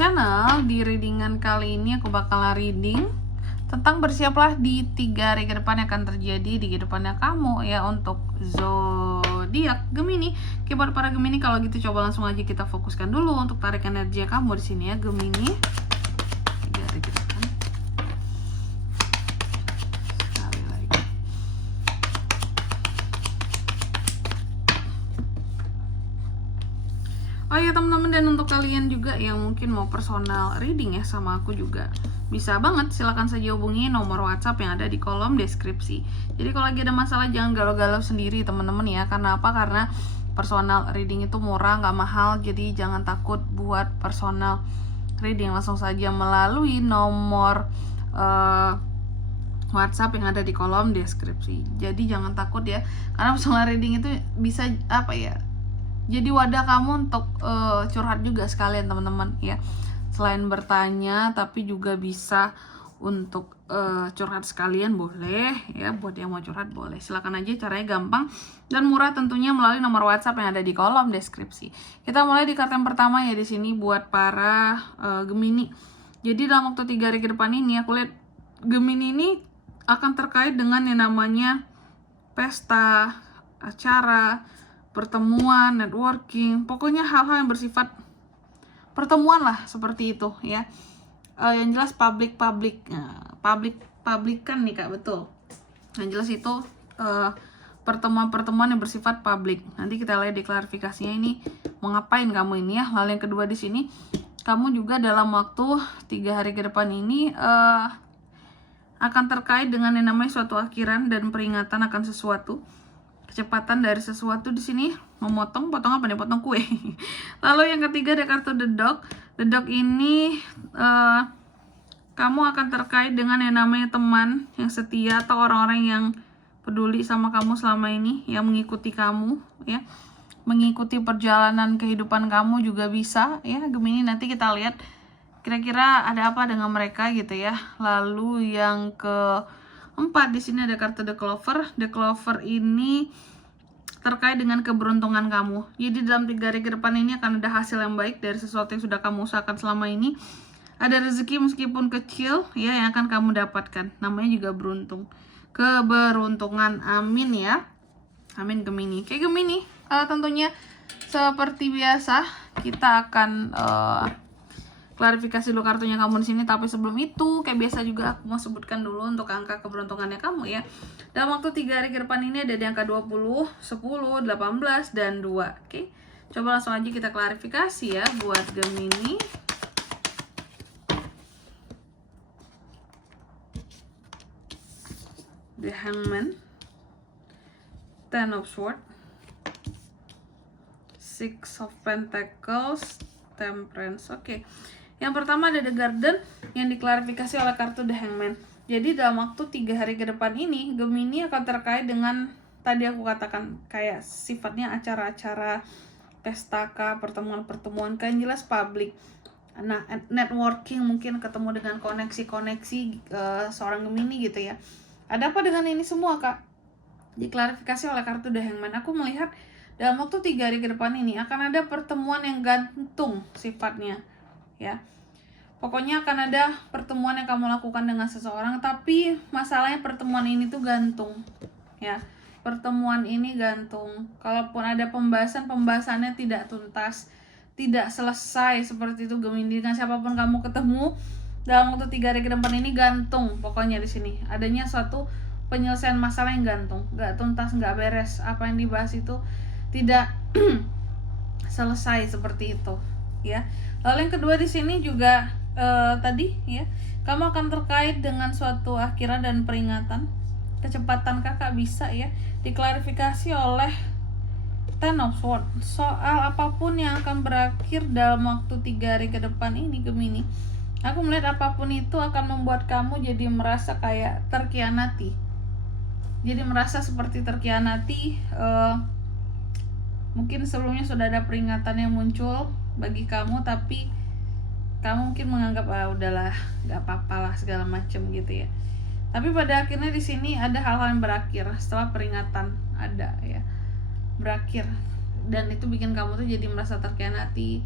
channel. Di readingan kali ini aku bakalan reading tentang bersiaplah di 3 hari ke depan yang akan terjadi di kehidupannya kamu ya, untuk zodiak Gemini. Oke, buat para Gemini, kalau gitu coba langsung aja kita fokuskan dulu untuk tarik energi kamu di sini ya, Gemini. 3 hari ke depan. Sekali lagi. Oh ya teman-teman, dan untuk kalian juga yang mungkin mau personal reading ya sama aku juga, bisa banget, silahkan saja hubungi nomor WhatsApp yang ada di kolom deskripsi. Jadi kalau lagi ada masalah jangan galau-galau sendiri teman-teman ya. Karena apa? Karena personal reading itu murah, nggak mahal. Jadi jangan takut buat personal reading, langsung saja melalui nomor WhatsApp yang ada di kolom deskripsi. Jadi jangan takut ya, karena personal reading itu bisa apa ya, jadi wadah kamu untuk curhat juga sekalian teman-teman ya. Selain bertanya, tapi juga bisa untuk curhat sekalian boleh ya. Buat yang mau curhat boleh, silakan aja, caranya gampang dan murah tentunya melalui nomor WhatsApp yang ada di kolom deskripsi. Kita mulai di kartu yang pertama ya, di sini buat para Gemini. Jadi dalam waktu 3 hari ke depan ini aku lihat Gemini ini akan terkait dengan yang namanya pesta, acara, pertemuan, networking, pokoknya hal-hal yang bersifat pertemuan lah, seperti itu ya. Yang jelas publikan nih Kak, betul. Yang jelas itu pertemuan-pertemuan yang bersifat publik. Nanti kita lihat di klarifikasinya ini mau ngapain kamu ini ya. Lalu yang kedua di sini, kamu juga dalam waktu 3 hari ke depan ini akan terkait dengan yang namanya suatu akhiran dan peringatan akan sesuatu. Kecepatan dari sesuatu di sini, potong apa nih? Potong kue. Lalu yang ketiga ada kartu The Dog. The Dog ini kamu akan terkait dengan yang namanya teman yang setia atau orang-orang yang peduli sama kamu selama ini, yang mengikuti kamu ya, mengikuti perjalanan kehidupan kamu juga bisa ya Gemini. Nanti kita lihat kira-kira ada apa dengan mereka gitu ya. Lalu yang keempat di sini ada kartu The Clover. The Clover ini terkait dengan keberuntungan kamu. Jadi dalam 3 hari ke depan ini akan ada hasil yang baik dari sesuatu yang sudah kamu usahakan selama ini. Ada rezeki meskipun kecil ya yang akan kamu dapatkan. Namanya juga beruntung. Keberuntungan, amin ya. Amin Gemini. Kayak Gemini, tentunya seperti biasa kita akan klarifikasi dulu kartunya kamu di sini. Tapi sebelum itu, kayak biasa juga aku mau sebutkan dulu untuk angka keberuntungannya kamu ya. Dalam waktu 3 hari ke depan ini ada di angka 20, 10, 18, dan 2. Oke, coba langsung aja kita klarifikasi ya buat Gemini. The Hangman, Ten of Swords, Six of Pentacles, Temperance. Oke. Yang pertama ada The Garden yang diklarifikasi oleh kartu The Hangman. Jadi dalam waktu 3 hari ke depan ini, Gemini akan terkait dengan tadi aku katakan kayak sifatnya acara-acara, pestaka, pertemuan-pertemuan, kan jelas publik. Nah, networking, mungkin ketemu dengan koneksi-koneksi seorang Gemini gitu ya. Ada apa dengan ini semua Kak? Diklarifikasi oleh kartu The Hangman. Aku melihat dalam waktu 3 hari ke depan ini akan ada pertemuan yang gantung sifatnya ya. Pokoknya akan ada pertemuan yang kamu lakukan dengan seseorang, tapi masalahnya pertemuan ini tuh gantung ya. Pertemuan ini gantung. Kalaupun ada pembahasannya tidak tuntas, tidak selesai seperti itu Gemini. Dengan siapapun kamu ketemu dalam waktu 3 hari ke depan ini gantung. Pokoknya di sini adanya suatu penyelesaian masalah yang gantung, nggak tuntas, nggak beres. Apa yang dibahas itu tidak selesai seperti itu ya. Lalu yang kedua di sini juga tadi ya, kamu akan terkait dengan suatu akhiran dan peringatan. Kecepatan Kakak bisa ya diklarifikasi oleh Ten of Swords. Soal apapun yang akan berakhir dalam waktu 3 hari ke depan ini Gemini, aku melihat apapun itu akan membuat kamu jadi merasa kayak terkhianati. Jadi merasa seperti terkhianati. Mungkin sebelumnya sudah ada peringatan yang muncul bagi kamu, tapi kamu mungkin menganggap udahlah, nggak apa-apa lah segala macam gitu ya. Tapi pada akhirnya di sini ada hal-hal yang berakhir setelah peringatan ada ya, berakhir, dan itu bikin kamu tuh jadi merasa terkhianati,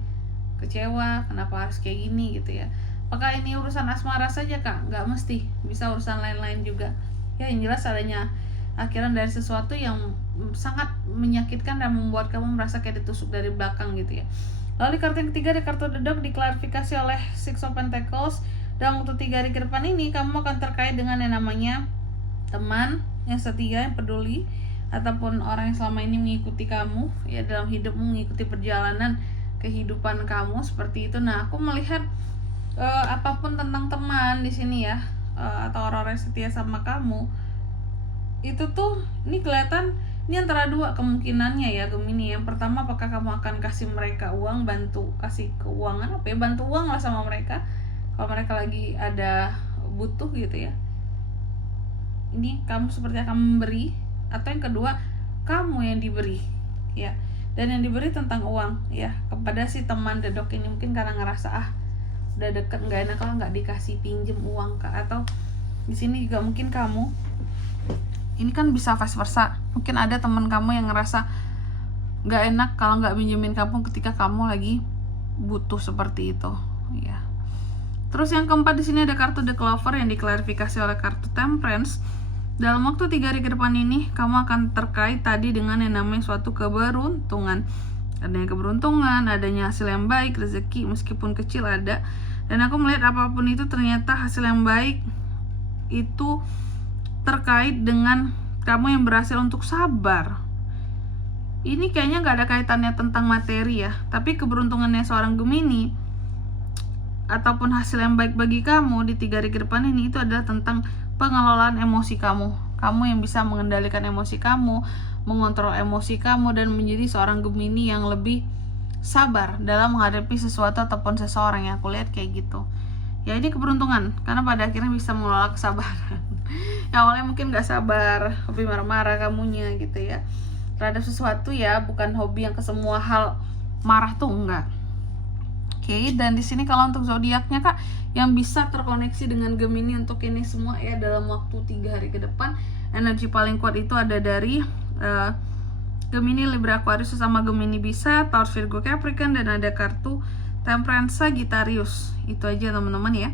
kecewa, kenapa harus kayak gini gitu ya. Apakah ini urusan asmara saja Kak? Nggak mesti, bisa urusan lain-lain juga. Ya yang jelas adanya akhiran dari sesuatu yang sangat menyakitkan dan membuat kamu merasa kayak ditusuk dari belakang gitu ya. Lalu kartu yang ketiga ada kartu The Dog, diklarifikasi oleh Six of Pentacles. Dalam waktu 3 hari ke depan ini kamu akan terkait dengan yang namanya teman yang setia, yang peduli, ataupun orang yang selama ini mengikuti kamu ya dalam hidupmu, mengikuti perjalanan kehidupan kamu seperti itu. Nah, aku melihat apapun tentang teman di sini ya, atau orang-orang yang setia sama kamu, itu tuh ini kelihatan ini antara dua kemungkinannya ya Gemini. Yang pertama, apakah kamu akan kasih mereka uang, bantu kasih keuangan apa ya, bantu uang lah sama mereka kalau mereka lagi ada butuh gitu ya. Ini kamu seperti akan memberi, atau yang kedua kamu yang diberi ya, dan yang diberi tentang uang ya kepada si teman The Dog ini. Mungkin karena ngerasa udah deket, nggak enak kalau nggak dikasih pinjem uang Kak. Atau di sini juga mungkin kamu, ini kan bisa vice versa, mungkin ada teman kamu yang ngerasa nggak enak kalau nggak pinjemin kamu ketika kamu lagi butuh seperti itu ya. Terus yang keempat di sini ada kartu The Clover yang diklarifikasi oleh kartu Temperance. Dalam waktu 3 hari ke depan ini kamu akan terkait tadi dengan yang namanya suatu keberuntungan. Adanya keberuntungan, adanya hasil yang baik, rezeki meskipun kecil ada. Dan aku melihat apapun itu ternyata hasil yang baik itu terkait dengan kamu yang berhasil untuk sabar. Ini kayaknya gak ada kaitannya tentang materi ya, tapi keberuntungannya seorang Gemini ataupun hasil yang baik bagi kamu di 3 hari ke depan ini itu adalah tentang pengelolaan emosi kamu. Kamu yang bisa mengendalikan emosi kamu, mengontrol emosi kamu, dan menjadi seorang Gemini yang lebih sabar dalam menghadapi sesuatu ataupun seseorang. Yang aku lihat kayak gitu ya. Ini keberuntungan karena pada akhirnya bisa mengelola kesabaran. Yang awalnya mungkin gak sabar, hobi marah-marah kamunya gitu ya terhadap sesuatu ya, bukan hobi yang ke semua hal marah tuh enggak. Oke, dan di sini kalau untuk zodiaknya Kak yang bisa terkoneksi dengan Gemini untuk ini semua ya dalam waktu 3 hari ke depan, energi paling kuat itu ada dari Gemini, Libra, Aquarius sama Gemini bisa, Taurus, Virgo, Capricorn, dan ada kartu Temperance, Sagittarius. Itu aja teman-teman ya.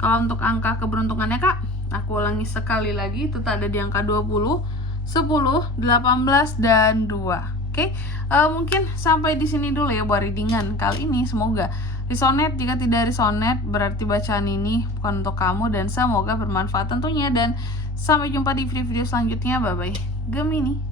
Kalau untuk angka keberuntungannya Kak, aku ulangi sekali lagi, itu ada di angka 20, 10, 18, dan 2. Oke, mungkin sampai di sini dulu ya buat readingan kali ini. Semoga resonate. Jika tidak resonate, berarti bacaan ini bukan untuk kamu, dan semoga bermanfaat tentunya. Dan sampai jumpa di video-video selanjutnya. Bye-bye Gemini.